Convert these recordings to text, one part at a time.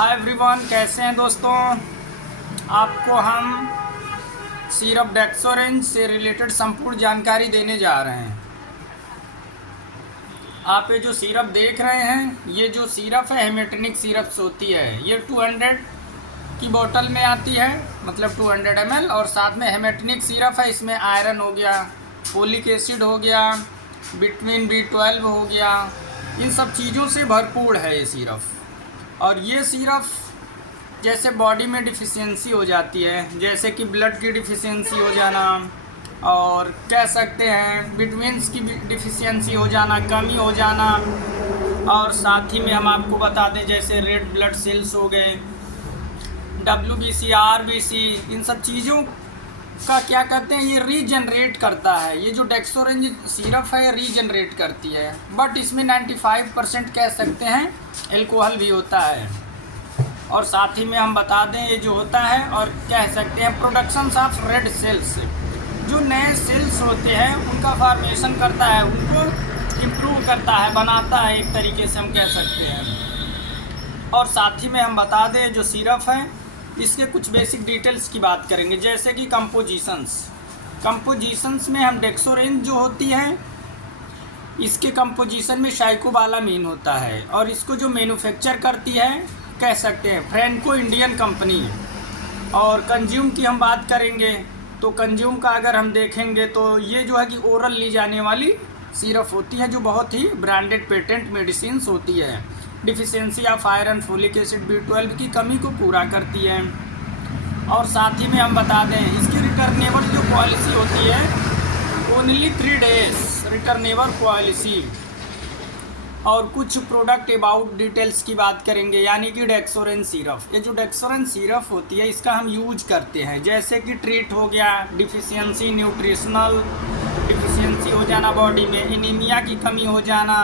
Hi everyone, कैसे हैं दोस्तों। आपको हम सिरप डेक्सोरेंज से रिलेटेड संपूर्ण जानकारी देने जा रहे हैं। आप ये जो सिरप देख रहे हैं, ये जो सिरप है हेमेटनिक सिरप्स होती है। ये 200 की बोतल में आती है, मतलब 200 ml, और साथ में हेमेटनिक सिरप है। इसमें आयरन हो गया, फोलिक एसिड हो गया, विटामिन B12 हो गया, इन सब चीज़ों से भरपूर है ये सिरप। और ये सिरप जैसे बॉडी में डिफिशियंसी हो जाती है, जैसे कि ब्लड की डिफिशियंसी हो जाना, और कह सकते हैं विटामिन्स की डिफिशियंसी हो जाना, कमी हो जाना, और साथ ही में हम आपको बता दें जैसे रेड ब्लड सेल्स हो गए, WBC, RBC, इन सब चीज़ों का क्या कहते हैं, ये रीजनरेट करता है। ये जो डेक्सोरेंज सिरप है रीजनरेट करती है, बट इसमें 95% कह सकते हैं एल्कोहल भी होता है। और साथ ही में हम बता दें ये जो होता है, और कह सकते हैं प्रोडक्शन ऑफ रेड सेल्स, जो नए सेल्स होते हैं उनका फॉर्मेशन करता है, उनको इम्प्रूव करता है, बनाता है, एक तरीके से हम कह सकते हैं। और साथ ही में हम बता दें जो सिरप है इसके कुछ बेसिक डिटेल्स की बात करेंगे, जैसे कि कंपोजिशंस में हम डेक्सोरेंज जो होती है इसके कंपोजिशन में साइकोबालामीन होता है, और इसको जो मैन्युफैक्चर करती है कह सकते हैं फ्रैंको इंडियन कंपनी। और कंज्यूम की हम बात करेंगे तो कंज्यूम का अगर हम देखेंगे तो ये जो है कि ओरल ली जाने वाली सिरप होती है, जो बहुत ही ब्रांडेड पेटेंट मेडिसिन होती है। Deficiency of iron, folic acid, B12 की कमी को पूरा करती है। और साथ ही में हम बता दें इसकी रिटर्नेबल जो पॉलिसी होती है ओनली 3 days रिटर्नेबल पॉलिसी। और कुछ प्रोडक्ट अबाउट डिटेल्स की बात करेंगे, यानी कि डेक्सोरेंज सिरप। ये जो डेक्सोरेंज सिरप होती है इसका हम यूज करते हैं जैसे कि ट्रीट हो गया डिफिशियंसी, न्यूट्रिशनल डिफिशियंसी हो जाना, बॉडी में एनीमिया की कमी हो जाना,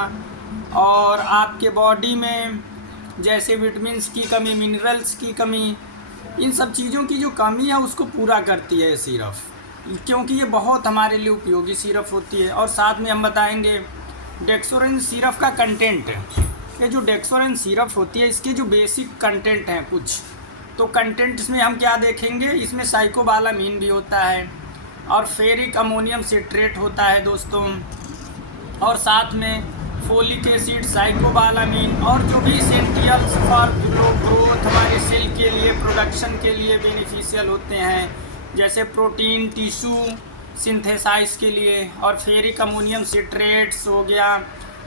और आपके बॉडी में जैसे विटामिन्स की कमी, मिनरल्स की कमी, इन सब चीज़ों की जो कमी है उसको पूरा करती है ये सिरप, क्योंकि ये बहुत हमारे लिए उपयोगी सिरप होती है। और साथ में हम बताएंगे डेक्सोरेंज सिरप का कंटेंट। ये जो डेक्सोरेंज सिरप होती है इसके जो बेसिक कंटेंट हैं कुछ, तो कंटेंट्स में हम क्या देखेंगे, इसमें साइकोबालामीन भी होता है, और फेरिक अमोनियम सिट्रेट होता है दोस्तों, और साथ में फोलिक एसिड, साइकोबालामीन, और जो भी एसेंशियल्स फॉर ग्रोथ, हमारे सेल के लिए प्रोडक्शन के लिए बेनिफिशियल होते हैं, जैसे प्रोटीन, टिश्यू सिंथेसाइज के लिए, और फेरिक अमोनियम सिट्रेट्स हो गया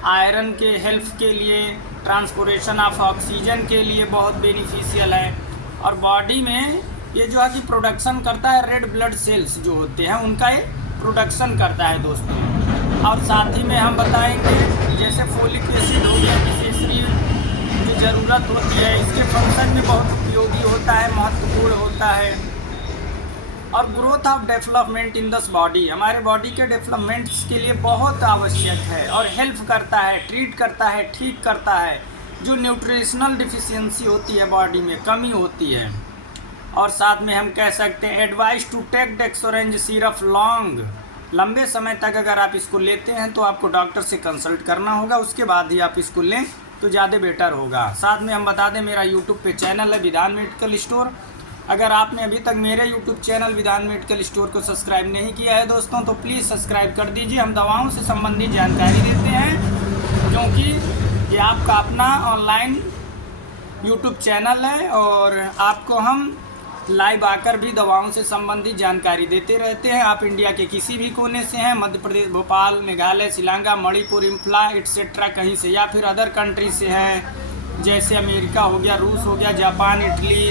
आयरन के हेल्प के लिए, ट्रांसपोर्टेशन ऑफ ऑक्सीजन के लिए बहुत बेनिफिशियल है। और बॉडी में ये जो है कि प्रोडक्शन करता है, रेड ब्लड सेल्स जो होते हैं उनका ये प्रोडक्शन करता है दोस्तों। और साथ ही में हम बताएंगे जैसे फोलिक एसिड हो गया, विशेषरी जो ज़रूरत होती है, इसके फंक्शन में बहुत उपयोगी होता है, महत्वपूर्ण होता है। और ग्रोथ ऑफ डेवलपमेंट इन दस बॉडी, हमारे बॉडी के डेवलपमेंट्स के लिए बहुत आवश्यक है, और हेल्प करता है, ट्रीट करता है, ठीक करता है जो न्यूट्रिशनल डिफिशियंसी होती है, बॉडी में कमी होती है। और साथ में हम कह सकते हैं advice to take Dexorange syrup लंबे समय तक अगर आप इसको लेते हैं तो आपको डॉक्टर से कंसल्ट करना होगा, उसके बाद ही आप इसको लें तो ज़्यादा बेटर होगा। साथ में हम बता दें मेरा यूट्यूब पे चैनल है विधान मेडिकल स्टोर। अगर आपने अभी तक मेरे यूट्यूब चैनल विधान मेडिकल स्टोर को सब्सक्राइब नहीं किया है दोस्तों, तो प्लीज़ सब्सक्राइब कर दीजिए। हम दवाओं से संबंधित जानकारी देते हैं, क्योंकि ये आपका अपना ऑनलाइन यूट्यूब चैनल है, और आपको हम लाइव आकर भी दवाओं से संबंधित जानकारी देते रहते हैं। आप इंडिया के किसी भी कोने से हैं, मध्य प्रदेश, भोपाल, मेघालय, शिलांगा, मणिपुर, इम्फला एट्सेट्रा कहीं से, या फिर अदर कंट्री से हैं जैसे अमेरिका हो गया, रूस हो गया, जापान, इटली,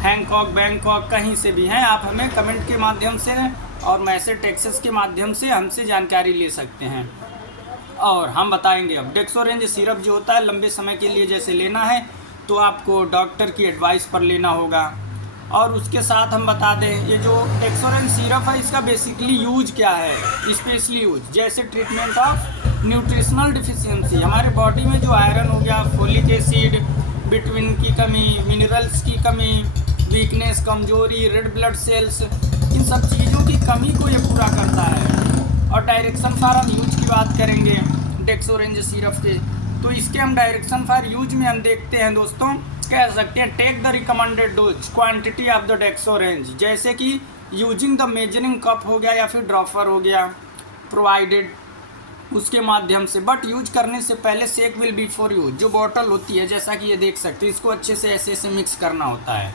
हैंगकॉक, बैंकॉक, कहीं से भी हैं, आप हमें कमेंट के माध्यम से और मैसेज टेक्स्ट के माध्यम से हमसे जानकारी ले सकते हैं। और हम बताएंगे अब डेक्सोरेंज सिरप जो होता है लंबे समय के लिए जैसे लेना है तो आपको डॉक्टर की एडवाइस पर लेना होगा। और उसके साथ हम बता दें ये जो डेक्सोरेंज सिरप है इसका बेसिकली यूज क्या है, स्पेशली यूज जैसे ट्रीटमेंट ऑफ न्यूट्रिशनल डिफिशियंसी, हमारे बॉडी में जो आयरन हो गया, फोलिक एसिड, विटामिन की कमी, मिनरल्स की कमी, वीकनेस, कमजोरी, रेड ब्लड सेल्स, इन सब चीज़ों की कमी को ये पूरा करता है। और डायरेक्शन फॉर हम यूज की बात करेंगे डेक्सोरेंज सिरप के, तो इसके हम डायरेक्शन फॉर यूज में हम देखते हैं दोस्तों, कह सकते हैं take the recommended dose quantity of the Dexorange, जैसे कि यूजिंग द मेजरिंग कप हो गया या फिर ड्रॉपर हो गया प्रोवाइडेड, उसके माध्यम से। बट यूज करने से पहले शेक विल बिफोर यूज, जो बॉटल होती है जैसा कि ये देख सकते हैं, इसको अच्छे से ऐसे मिक्स करना होता है।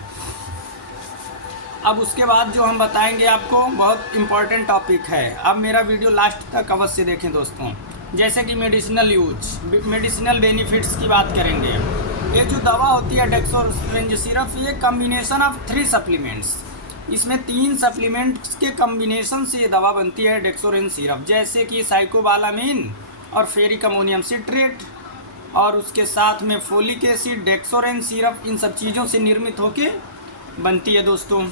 अब उसके बाद जो हम बताएंगे आपको बहुत इम्पॉर्टेंट टॉपिक है, अब मेरा वीडियो लास्ट तक अवश्य देखें दोस्तों। जैसे कि मेडिसिनल यूज, मेडिसिनल बेनिफिट्स की बात करेंगे। ये जो दवा होती है डेक्सोरेंज सिरप, ये कम्बिनेशन ऑफ 3 सप्लीमेंट्स, इसमें 3 सप्लीमेंट्स के कम्बिनेशन से ये दवा बनती है डेक्सोरेंज सिरप, जैसे कि साइकोबालामिन और फेरिक अमोनियम सिट्रेट, और उसके साथ में फोलिक एसिड, डेक्सोरेंज सिरप, इन सब चीज़ों से निर्मित होके बनती है दोस्तों।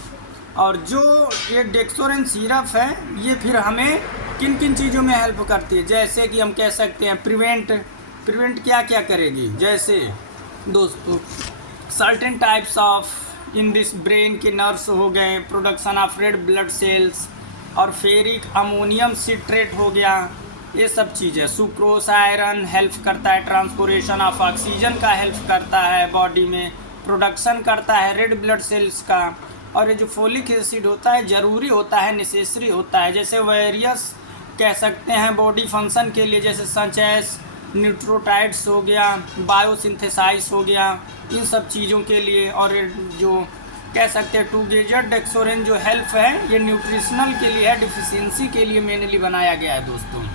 और जो ये डेक्सोरेंज सिरप है, ये फिर हमें किन किन चीज़ों में हेल्प करती है, जैसे कि हम कह सकते हैं प्रिवेंट क्या क्या करेगी, जैसे दोस्तों certain types of in this brain के नर्व्स हो गए, production of red blood cells, और फेरिक अमोनियम सिट्रेट हो गया, ये सब चीज़ें। सुक्रोस आयरन हेल्प करता है, ट्रांसपोर्टेशन ऑफ ऑक्सीजन का हेल्प करता है बॉडी में, प्रोडक्शन करता है रेड ब्लड सेल्स का। और ये जो फोलिक एसिड होता है ज़रूरी होता है, नेसेसरी होता है, जैसे वेरियस कह सकते हैं बॉडी फंक्शन के लिए, जैसे सच एस न्यूट्रोटाइड्स हो गया, बायोसिंथेसाइज हो गया, इन सब चीज़ों के लिए। और जो कह सकते हैं टूगेजर डेक्सोरेंज जो हेल्प है, ये न्यूट्रिशनल के लिए है, डिफिशियंसी के लिए मेनली बनाया गया है दोस्तों।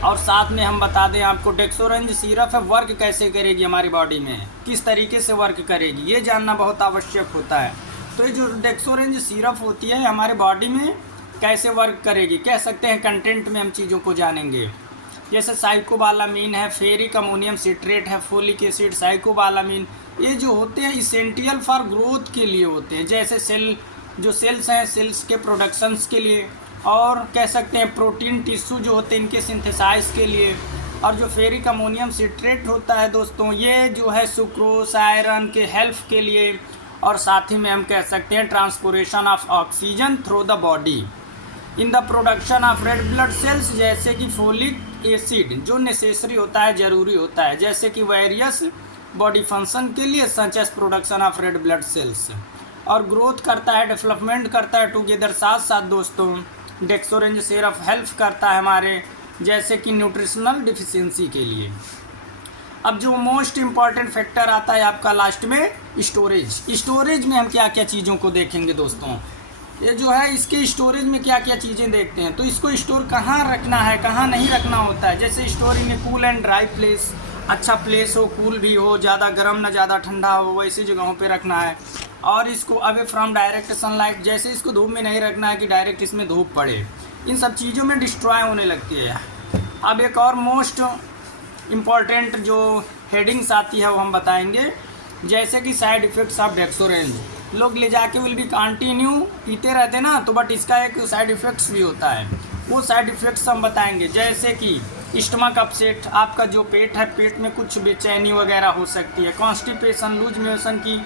और साथ में हम बता दें आपको डेक्सोरेंज सिरप है वर्क कैसे करेगी हमारी बॉडी में, किस तरीके से वर्क करेगी, ये जानना बहुत आवश्यक होता है। तो ये जो डेक्सोरेंज सिरप होती है हमारे बॉडी में कैसे वर्क करेगी, कह सकते हैं कंटेंट में हम चीज़ों को जानेंगे। जैसे साइकोबालामिन है, फेरिक अमोनियम सिट्रेट है, फोलिक एसिड, साइकोबालामिन, ये जो होते हैं इसेंटियल फॉर ग्रोथ के लिए होते हैं, जैसे सेल्स हैं, सेल्स के प्रोडक्शंस के लिए, और कह सकते हैं प्रोटीन टिश्यू जो होते हैं इनके सिंथेसाइज के लिए। और जो फेरिक अमोनियम सिट्रेट होता है दोस्तों, ये जो है सुक्रोस आयरन के हेल्प के लिए, और साथ ही में हम कह सकते हैं transportation of oxygen through the body in the production of red blood cells, जैसे कि फोलिक एसिड जो नेसेसरी होता है, ज़रूरी होता है, जैसे कि वेरियस बॉडी फंक्शन के लिए, such as production of red blood cells. और ग्रोथ करता है, डेवलपमेंट करता है टुगेदर। साथ साथ दोस्तों डेक्सोरेंज सिरप हेल्प करता है हमारे, जैसे कि न्यूट्रिशनल डिफिशियंसी के लिए। अब जो मोस्ट इम्पॉर्टेंट फैक्टर आता है आपका लास्ट में, स्टोरेज में हम क्या क्या चीज़ों को देखेंगे दोस्तों। ये जो है इसके स्टोरेज में क्या क्या चीज़ें देखते हैं, तो इसको स्टोर कहाँ रखना है, कहाँ नहीं रखना होता है। जैसे स्टोरिंग में कूल एंड ड्राई प्लेस, अच्छा प्लेस हो, कूल भी हो, ज़्यादा गर्म ना ज़्यादा ठंडा हो, वैसी जगहों पे रखना है। और इसको अवे फ्रॉम डायरेक्ट सनलाइट, जैसे इसको धूप में नहीं रखना है कि डायरेक्ट इसमें धूप पड़े, इन सब चीज़ों में डिस्ट्रॉय होने लगती है। अब एक और मोस्ट इम्पॉर्टेंट जो हेडिंग्स आती है वो हम बताएंगे, जैसे कि साइड इफ़ेक्ट्स ऑफ डेक्सोरेंज। लोग ले जाके विल भी कंटिन्यू पीते रहते ना, तो बट इसका एक साइड इफ़ेक्ट्स भी होता है, वो साइड इफ़ेक्ट्स हम बताएंगे। जैसे कि स्टमक अपसेट, आपका जो पेट है, पेट में कुछ बेचैनी वगैरह हो सकती है, कॉन्स्टिपेशन, लूज मोशन की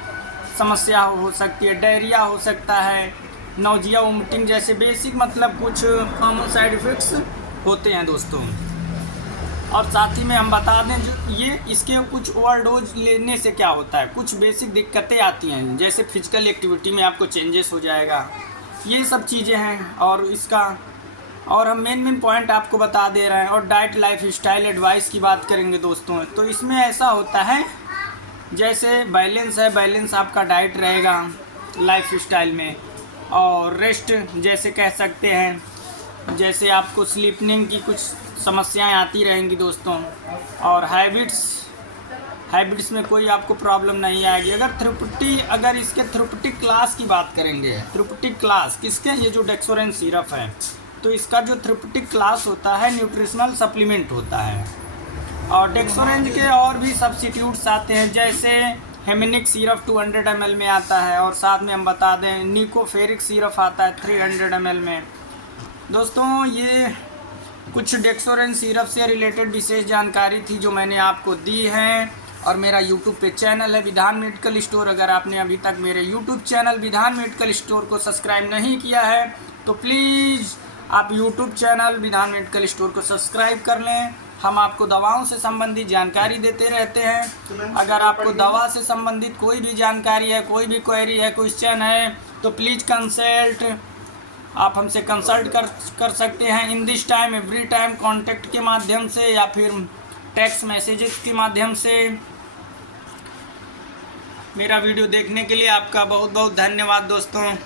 समस्या हो सकती है, डायरिया हो सकता है, नौजिया, वोमिटिंग जैसे बेसिक मतलब कुछ कॉमन साइड इफ़ेक्ट्स होते हैं दोस्तों। और साथ ही में हम बता दें जो ये इसके कुछ ओवरडोज लेने से क्या होता है, कुछ बेसिक दिक्कतें आती हैं, जैसे फिजिकल एक्टिविटी में आपको चेंजेस हो जाएगा, ये सब चीज़ें हैं। और इसका और हम मेन पॉइंट आपको बता दे रहे हैं। और डाइट लाइफ स्टाइल एडवाइस की बात करेंगे दोस्तों, तो इसमें ऐसा होता है जैसे बैलेंस है, बैलेंस आपका डाइट रहेगा लाइफ स्टाइल में, और रेस्ट जैसे कह सकते हैं, जैसे आपको स्लीपिंग की कुछ समस्याएं आती रहेंगी दोस्तों। और हैबिट्स में कोई आपको प्रॉब्लम नहीं आएगी। अगर इसके थेरेप्यूटिक क्लास की बात करेंगे, थेरेप्यूटिक क्लास किसके, ये जो डेक्सोरेंज सिरप है, तो इसका जो थेरेप्यूटिक क्लास होता है न्यूट्रिशनल सप्लीमेंट होता है। और डेक्सोरेंज के और भी सब्स्टिट्यूट्स आते हैं, जैसे हेमिनिक सिरप 200 ml में आता है, और साथ में हम बता दें निकोफेरिक सिरप आता है 300 ml में। दोस्तों ये कुछ डेक्सोरेंज सिरप से रिलेटेड विशेष जानकारी थी जो मैंने आपको दी है। और मेरा यूट्यूब पे चैनल है विधान मेडिकल स्टोर, अगर आपने अभी तक मेरे यूट्यूब चैनल विधान मेडिकल स्टोर को सब्सक्राइब नहीं किया है तो प्लीज़ आप यूट्यूब चैनल विधान मेडिकल स्टोर को सब्सक्राइब कर लें। हम आपको दवाओं से संबंधित जानकारी देते रहते हैं। अगर आपको दवा से संबंधित कोई भी जानकारी है, कोई भी क्वेरी है, क्वेश्चन है, तो प्लीज़ कंसल्ट, आप हमसे कंसल्ट कर सकते हैं in this time every time, contact के माध्यम से या फिर टेक्स्ट मैसेजेस के माध्यम से। मेरा वीडियो देखने के लिए आपका बहुत बहुत धन्यवाद दोस्तों।